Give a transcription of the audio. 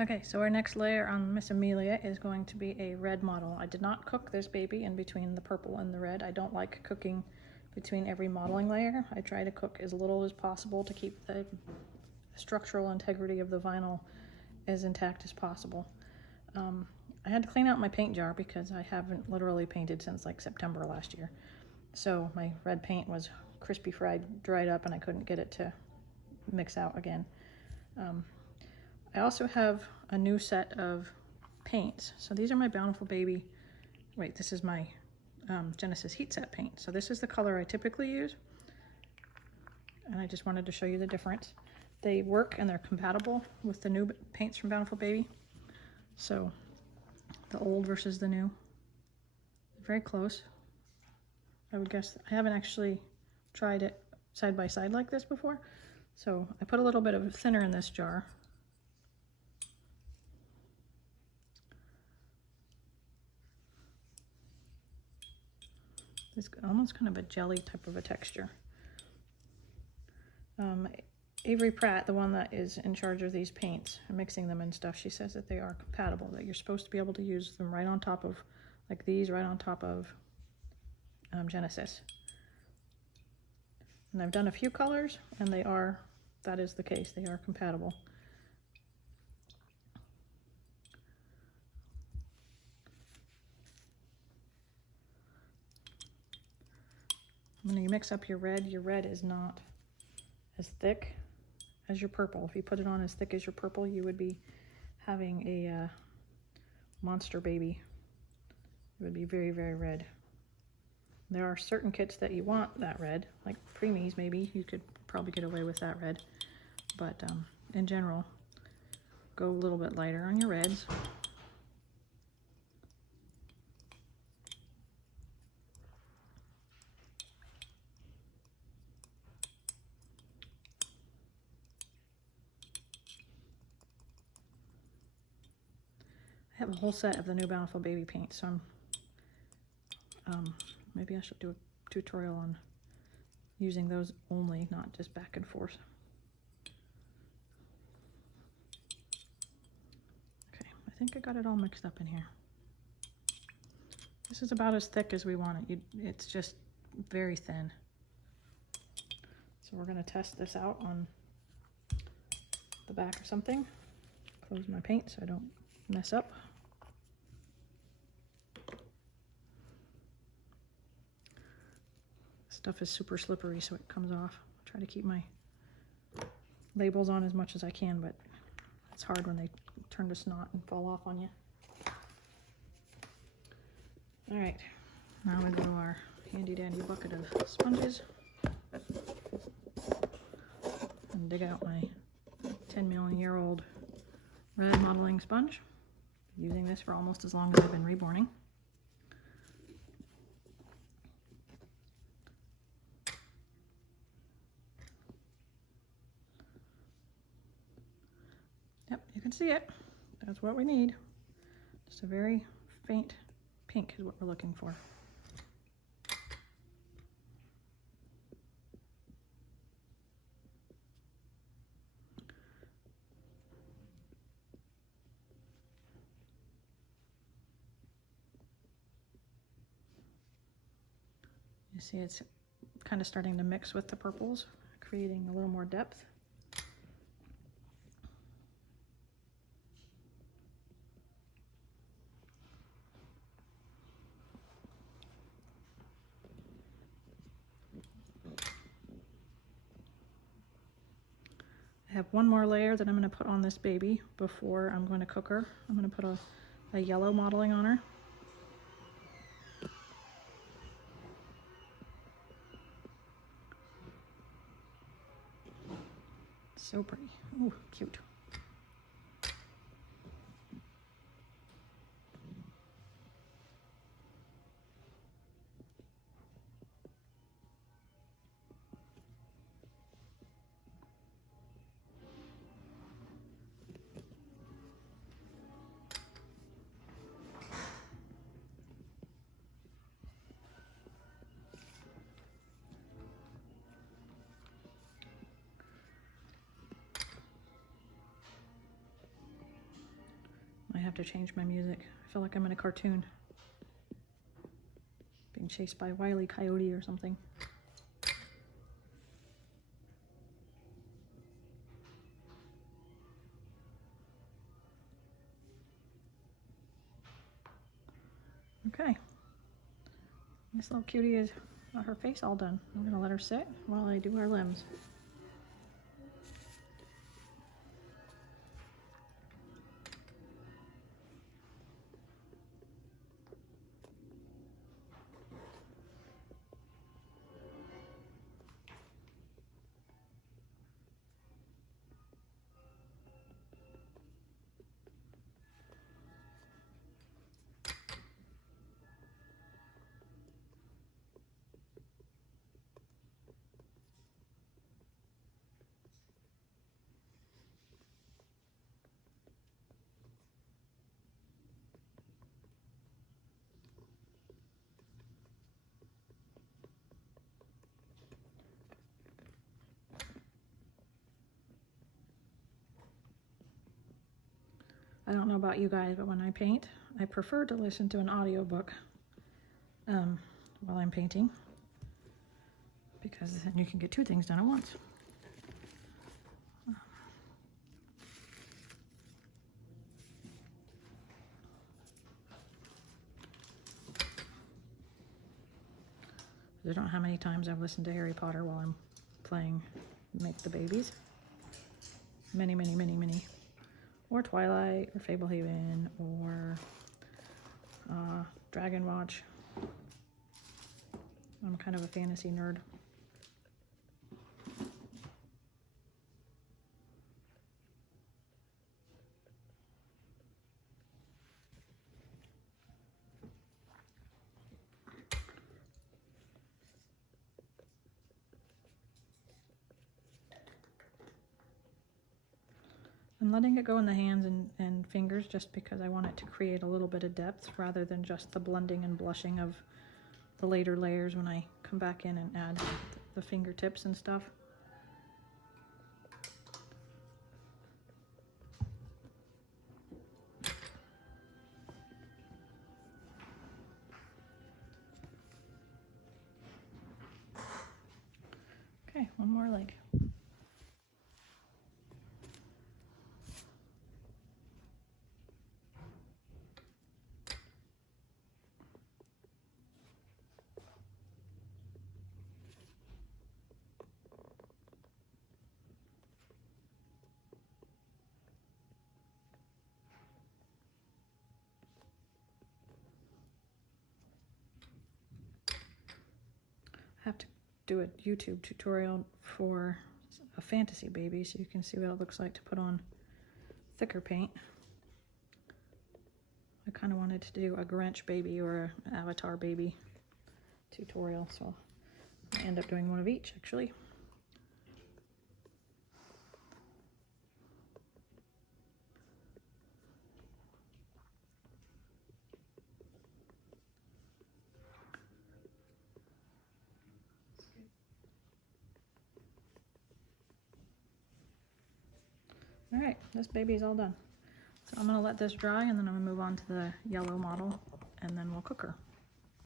Okay, so our next layer on Miss Amelia is going to be a red model. I did not cook this baby in between the purple and the red. I don't like cooking between every modeling layer. I try to cook as little as possible to keep the structural integrity of the vinyl as intact as possible. I had to clean out my paint jar because I haven't literally painted since like September last year. So my red paint was crispy fried, dried up, and I couldn't get it to mix out again. I also have a new set of paints. So these are my Bountiful Baby. Wait, this is my Genesis Heat Set paint. So this is the color I typically use. And I just wanted to show you the difference. They work and they're compatible with the new paints from Bountiful Baby. So the old versus the new. Very close. I would guess. I haven't actually tried it side by side like this before. So I put a little bit of thinner in this jar. It's almost kind of a jelly type of a texture. Avery Pratt, the one that is in charge of these paints and mixing them and stuff, she says that they are compatible, that you're supposed to be able to use them right on top of, like these, right on top of Genesis. And I've done a few colors, and that is the case, they are compatible. When you mix up your red is not as thick as your purple. If you put it on as thick as your purple, you would be having a monster baby. It would be very, very red. There are certain kits that you want that red, like preemies maybe. You could probably get away with that red. But in general, go a little bit lighter on your reds. I have a whole set of the new Bountiful Baby paint, so maybe I should do a tutorial on using those only, not just back and forth. Okay, I think I got it all mixed up in here. This is about as thick as we want it. It's just very thin. So we're going to test this out on the back of something. Close my paint so I don't mess up. Stuff is super slippery, so it comes off. I try to keep my labels on as much as I can, but it's hard when they turn to snot and fall off on you. All right, now we go to our handy dandy bucket of sponges and dig out my 10-million-year-old red modeling sponge. Been using this for almost as long as I've been reborning. Yep, you can see it. That's what we need. Just a very faint pink is what we're looking for. You see it's kind of starting to mix with the purples, creating a little more depth. I have one more layer that I'm going to put on this baby before I'm going to cook her. I'm going to put a yellow modeling on her. So pretty. Ooh, cute. I have to change my music. I feel like I'm in a cartoon. Being chased by Wile E. Coyote or something. Okay. This little cutie has got her face all done. I'm gonna let her sit while I do her limbs. I don't know about you guys, but when I paint, I prefer to listen to an audiobook while I'm painting, because then you can get two things done at once. I don't know how many times I've listened to Harry Potter while I'm playing Make the Babies. Many, many, many, many. Or Twilight, or Fablehaven, or Dragon Watch. I'm kind of a fantasy nerd. I'm letting it go in the hands and fingers just because I want it to create a little bit of depth rather than just the blending and blushing of the later layers when I come back in and add the fingertips and stuff. Okay, one more leg. I have to do a YouTube tutorial for a fantasy baby so you can see what it looks like to put on thicker paint. I kind of wanted to do a Grinch baby or an Avatar baby tutorial, so I end up doing one of each actually. All right, this baby's all done. So I'm gonna let this dry and then I'm gonna move on to the yellow model and then we'll cook her.